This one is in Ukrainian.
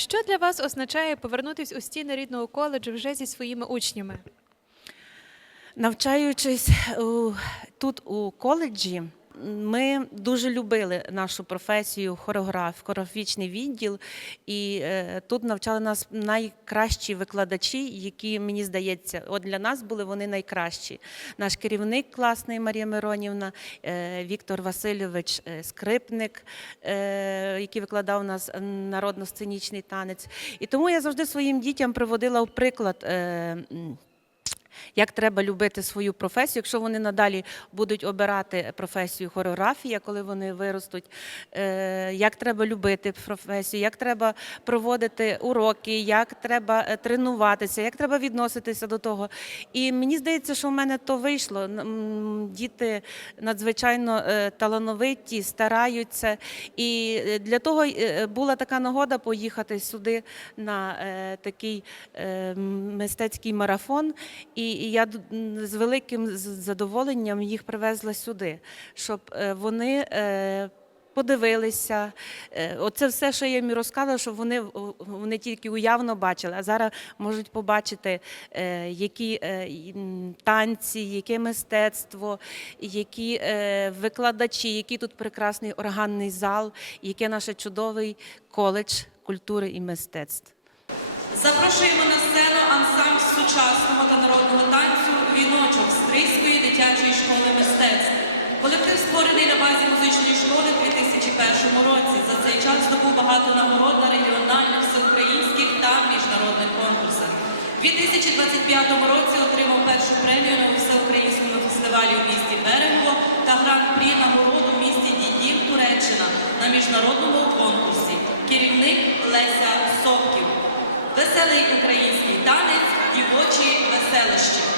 Що для вас означає повернутись у стіни рідного коледжу вже зі своїми учнями? Навчаючись тут у коледжі, ми дуже любили нашу професію хореограф, хореографічний відділ, і е, тут навчали нас найкращі викладачі, які мені здається, от для нас були вони найкращі. Наш керівник класний Марія Миронівна, е, Віктор Васильович е, Скрипник, який викладав у нас народно-сценічний танець. І тому я завжди своїм дітям приводила в приклад. Як треба любити свою професію, якщо вони надалі будуть обирати професію хореографія, коли вони виростуть, е, як треба любити професію, як треба проводити уроки, як треба е, тренуватися, як треба відноситися до того. І мені здається, що в мене то вийшло. Діти надзвичайно е, талановиті, стараються. І для того була така нагода поїхати сюди на такий мистецький марафон. І я з великим задоволенням їх привезла сюди, щоб е, вони. е, Подивилися, Е, оце все, що я їм і розказувала, щоб вони, вони тільки уявно бачили, а зараз можуть побачити, які танці, яке мистецтво, які викладачі, який тут прекрасний органний зал, який наш чудовий коледж культури і мистецтв. Запрошуємо на сцену ансамбль сучасного та народного танцю Віночок Стрийської дитячої школи мистецтв. Колектив створений на базі музичної школи в 2001 році. За цей час здобув багато нагород на регіональних, всеукраїнських та міжнародних конкурсах. У 2025 році отримав першу премію на всеукраїнському фестивалі у місті Берегово та гран-прі нагороду в місті Дідів, Туреччина на міжнародному конкурсі. Веселий український танець, дівочі веселощі.